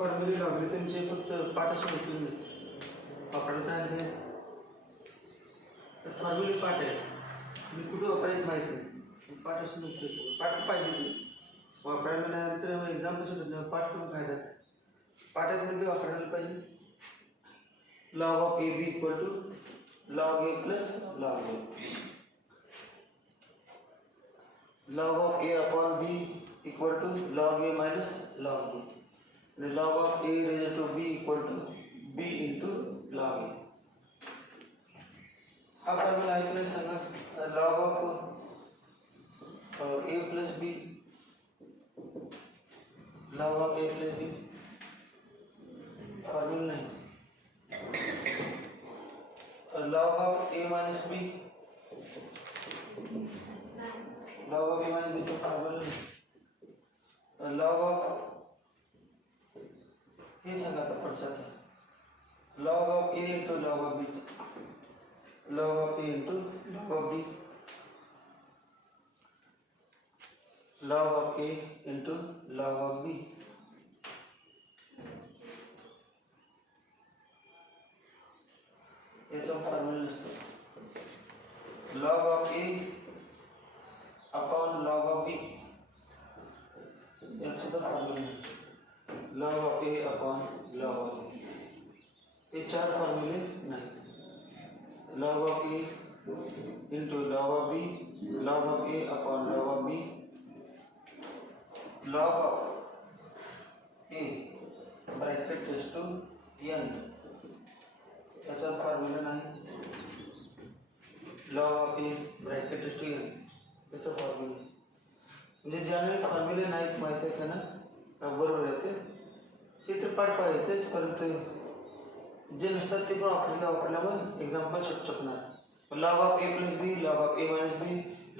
फॉर्म्युले लॉगरिथमचे फक्त पाठाशी उपयोग नाही वापरता आले तर फॉर्म्युले पाठ आहेत मी कुठे वापरायचं माहीत नाही पाठाशी उपयोग पाठ पाहिजे वापरायला नंतर एक्झाम कसं पाठ करून फायदा काय पाठात म्हणजे वापरायला पाहिजे log of AB equal to log A plus log A. Log of A upon B equal to log A minus log B. And log of A raised to B equal to B into log A. हा formula ऐकलं सांगा log of A plus B log of A plus B formula नाही log of A minus B log of A minus B say formula log of हे सांगा था पढ़ सकते log of A into log of B log of A into log of B log of A into log of B याचा formula असतो log of A upon log of B याचा formula log of A upon log of B हे चार फॉर्म्युले नाही log of A into log of B log of A upon log of B log of A bracket is to n याचा formula नाही log of A bracket is to n याचा formula म्हणजे ज्यावेळी फॉर्म्युले नाहीत माहिती आहे त्यांना बरोबर येते हे तर पाठ पाहिजेच परंतु जे नसतात ते पण वापरल्यामुळे एक्झाम्पल सुटू शकणार log of A plus B log of A minus B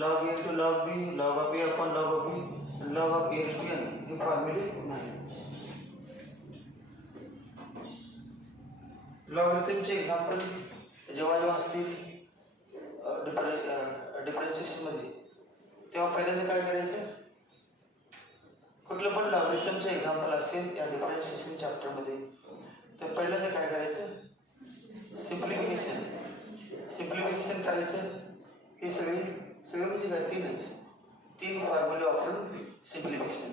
log A to log B log of A upon log of B and log of A is to n हे फॉर्म्युले नाही लॉगरिथमचे एक्झाम्पल जेव्हा असतील डिफरन्शिएशनमध्ये तेव्हा पहिल्यांदा काय करायचं कुठलं पण लॉगरिथमचे एक्झाम्पल असेल या डिफरन्शिएशन चॅप्टरमध्ये तर पहिल्यांदा काय करायचं सिम्प्लिफिकेशन करायचं हे सगळे म्हणजे काय तीन फॉर्म्युले वापरून सिम्प्लिफिकेशन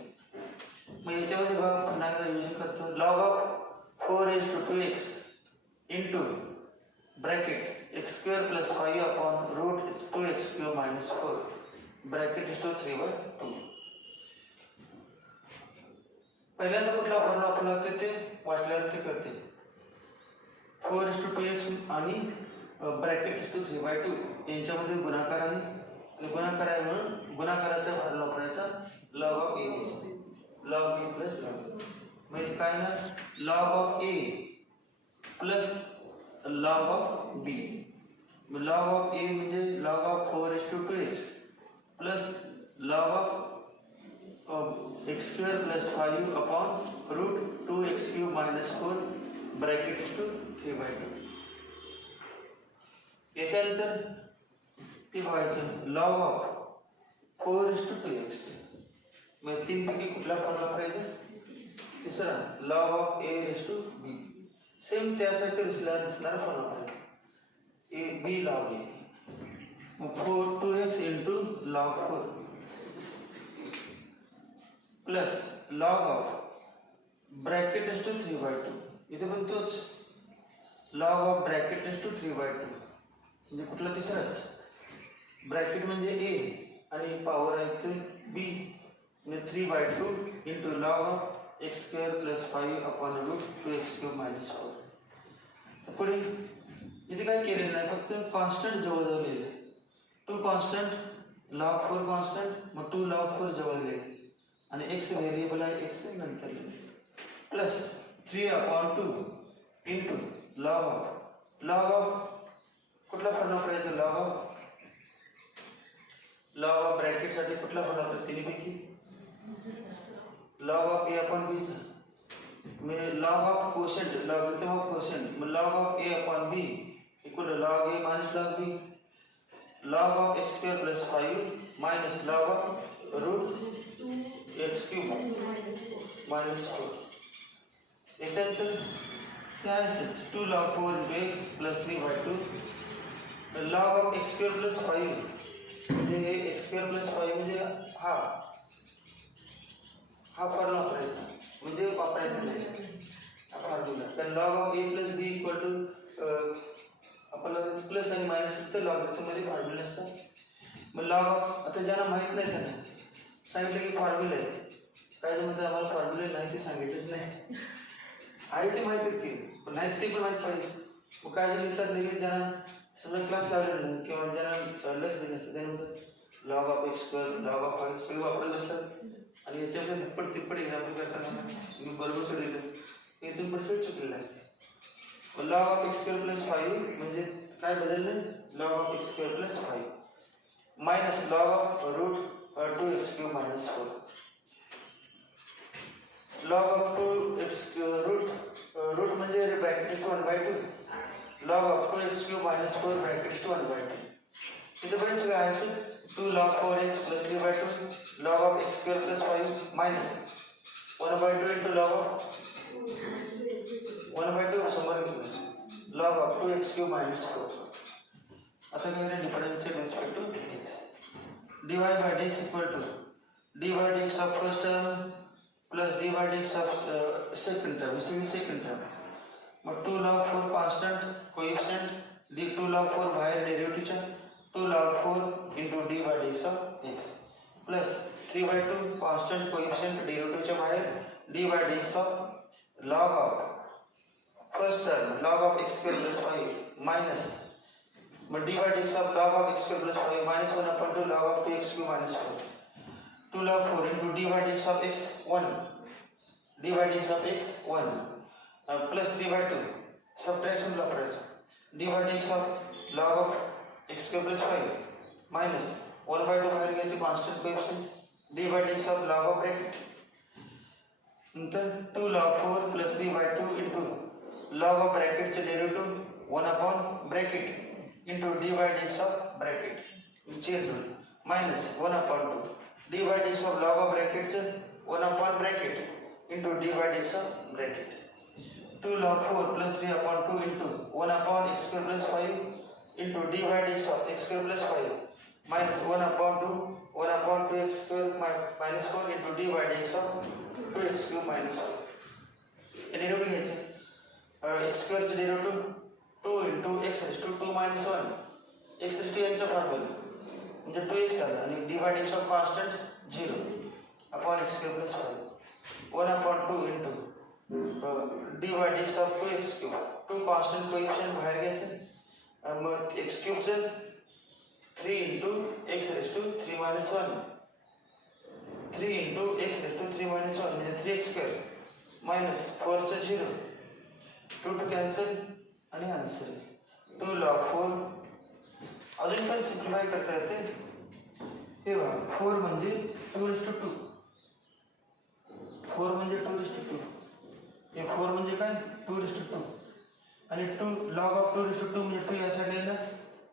मग याच्यामध्ये बघा पुन्हा एकदा यूज करतो log of 4 to 2x into bracket x square plus 5 upon root 2x cube minus 4 bracket is to 3/2 पहिल्यांदा कुठला फॉर्म्युला वापरला होता ते वाचल्यानंतर करते 4 to 2x आणि ब्रॅकेट is to 3/2 यांच्यामध्ये गुणाकार आहे गुणाकार आहे म्हणून गुणाकाराचा फॉर्म्युला वापरायचा log of A log A plus log म्हणजे काय ना log of A plus log of B log of A म्हणजे log of 4 to 2x plus log of x square plus 5 upon root 2x cube minus 4 bracket is to 3/2 याच्यानंतर ते व्हायचं log of 4 to 2x मग तीन पैकी कुठला formula वापरायचा तिसरा log of A raised to B same त्यासाठी दिसणारा फॉर्म्युला वापरायचा A B log A मग 2x into log 4 plus log of bracket is to 3/2 इथे पण तोच log of bracket is to 3/2 म्हणजे कुठला तिसराच ब्रॅकेट म्हणजे A आणि पॉवर आहे ते B म्हणजे 3/2 into log of x square plus 5 upon root 2x cube minus 4 पुढे इथे काय केलेलं नाही फक्त कॉन्स्टंट जवळ लिहिले 2 कॉन्स्टंट log 4 कॉन्स्टंट मग 2 log 4 जवळ लिहिले आणि x व्हेरिएबल आहे x नंतर लिहिले प्लस 3/2 into log of कुठला फॉर्म्युला वापरायचा log of ब्रॅकेट साठी कुठला फॉर्म्युला वापरायचा तिन्हीपैकी log of A upon B में log of quotient logarithm of quotient log of A upon B equal to log A minus log B log of x square plus 5 minus log of root x cube minus 4 याच्यानंतर काय असेल 2 log 4 into x plus 3/2 log of x square plus 5 म्हणजे हे x square plus 5 म्हणजे हा formula वापरायचा म्हणजे वापरायचा नाही हा फॉर्म्युला कारण log of a plus b equal to आपल्याला प्लस आणि मायनस तर लॉगरिथममध्ये फॉर्म्युला असतात. मग लॉग ऑफ आता ज्यांना माहीत नाही त्यांना सांगितलं की फॉर्म्युला आहे काय म्हणतात आम्हाला फॉर्म्युला नाही ते सांगितलंच नाही आहे ते माहितीच की पण नाही ते पण माहीत पाहिजे. मग काय झालं विचारलं की ज्यांना सगळं क्लास लावलेलं नाही किंवा ज्यांना लक्ष दिलं असतं ते म्हणतात log of x square log of five सगळे वापरत असतात आणि याच्यामध्ये धप्पड तिप्पड एक्झाम्पल करताना मी बरोबर सोडलेलं इथून पण सगळं चुकलेलं असतं. Log of x square plus 5 म्हणजे काय बदललं log of x square plus 5 minus log of root 2x cube minus 4 log of 2x root म्हणजे bracket 1/2 log of 2x cube minus 4 bracket 1/2 इथे बरेच सगळं आहे असंच 2 log 4x plus 3/2 log of x square plus 5 minus 1/2 into log of 1/2 समोर घेतलं log of 2x cube minus 4 आता काय आहे differentiate respect to x dy by dx equal to dy by dx of first term plus dy by dx of second term this is second term मग 2 log 4 constant coefficient d 2 log 4 बाहेर डेरिव्हेटिव्हच्या 2 log 4 into dy by dx of x plus 3/2 constant coefficient डेरिव्हेटिव्हच्या बाहेर dy by dx of log of first term log of x square plus 5 minus but dy by dx of log of x square plus 5 minus 1 upon 2 log of 2x cube minus 4 2 log 4 into dy by dx of x 1 dy by dx of x 1 plus 3/2 subtraction वापरायचं dy by dx of log of x square plus 5 minus 1/2 बाहेर घ्यायचे constant coefficient dy by dx of log of bracket नंतर 2 log 4 plus 3/2 into log of bracket चे derivative 1 upon bracket into dy by dx of bracket change होईल minus 1 upon 2 dy by dx of log of bracket चे 1 upon bracket into dy by dx of bracket 2 log 4 plus 3 upon 2 into 1 upon x square plus 5 into dy by dx of x square plus 5 minus 1 upon 2 1 upon 2x square minus 4 into dy by dx of 2x cube minus 4 हे derivative घ्यायचे x square चे derivative 2 into x raised to 2 minus 1 x raised to यांचा formula म्हणजे 2x आला आणि dy by dx of constant 0 upon x square plus 5 1 upon 2 into dy by dx of 2x cube 2 constant coefficient बाहेर घ्यायचे मग x cube चे 3 into x raised to 3 minus 1 3 into x raised to 3 minus 1 म्हणजे 3x square minus 4 चे 0 2 to cancel आणि answer 2 log 4 अजून पण simplify करता येते हे बघा 4 म्हणजे 2:2 4 म्हणजे 2:2 हे 4 म्हणजे काय 2:2 आणि 2 log of 2:2 म्हणजे 2 या साईडला येईल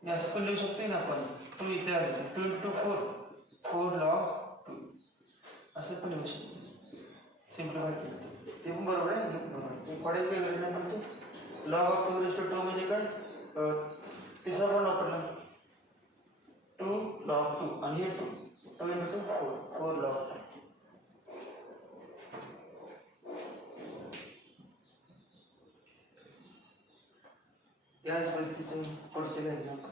ना असं पण लिहू शकतो ना आपण 2 इथे आले 2 into 4 4 log 2 असं पण लिहू शकतो सिम्प्लिफाय केलं ते पण बरोबर आहे बरोबर पडेल काय गणना म्हणतो log of 2:2 म्हणजे काय तिसरा पण वापरला 2 log 2 आणि हे 2 into 4 log 2 याच पद्धतीचं पुढचे एक्झाम्पल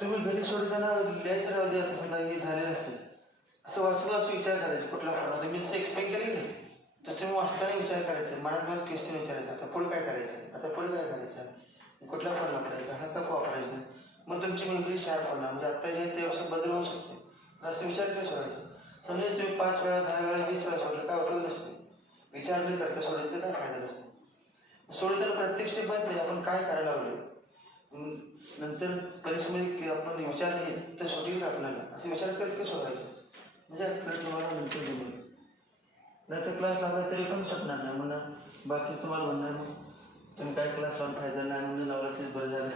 तुम्ही घरी सोडताना लिहायचं राहू द्या तसं काही झालेलं असतं असं वाचलं असं विचार करायचं कुठला फॉर्म मी जसं एक्सप्लेन केलं की तसं मी वाचताना विचार करायचा मनात मला क्वेश्चन विचारायचा आता पुढे काय करायचं आता पुढे काय करायचं कुठला फॉर्म वापरायचा हा का वापरायचा मग तुमची मेमरी शार्प होणार म्हणजे आता जे ते असं बदल होऊ शकते असं विचार काय सोडायचं समजा तुम्ही 5 वेळा 10 वेळा 20 वेळा सोडलं काय उपयोग नसते विचार नाही करता सोडलं तर काय फायदा नसतो सोडताना प्रत्येक स्टेप माहिती आपण काय करायला लावलं नंतर परीक्षेमध्ये आपण विचार नाही तर सोडील का आपल्याला असं विचार करत का सोडायचं म्हणजे तुम्हाला नंतर जमेल नाहीतर क्लास लावला तरी पण शकणार नाही म्हणून बाकी तुम्हाला म्हणणार मग तुम्ही काय क्लास लावून फायदा नाही म्हणजे लावला तेच बरं झालं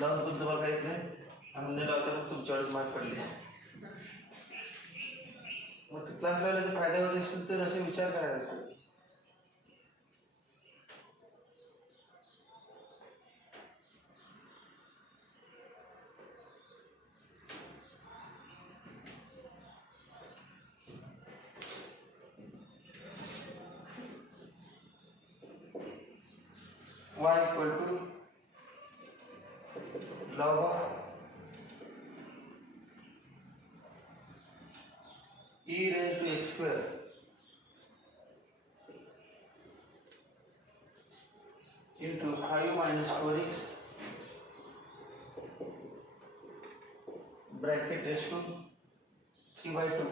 लावून पण तुम्हाला काहीच नाही आम्ही लावता पण तुमच्यावरच मार्क पडले मग ते क्लास लेवलचे फायदा होत असतील तर असे विचार करायला लागतो. y equal to log of e raised to x square into 5 minus 4x bracket raised to 3/2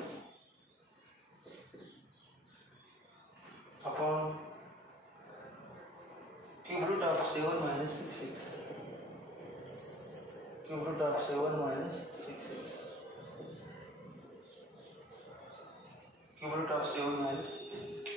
upon cube root of 7 minus 6x. Cube root of 7 minus 6x. Cube root of 7 minus 6x.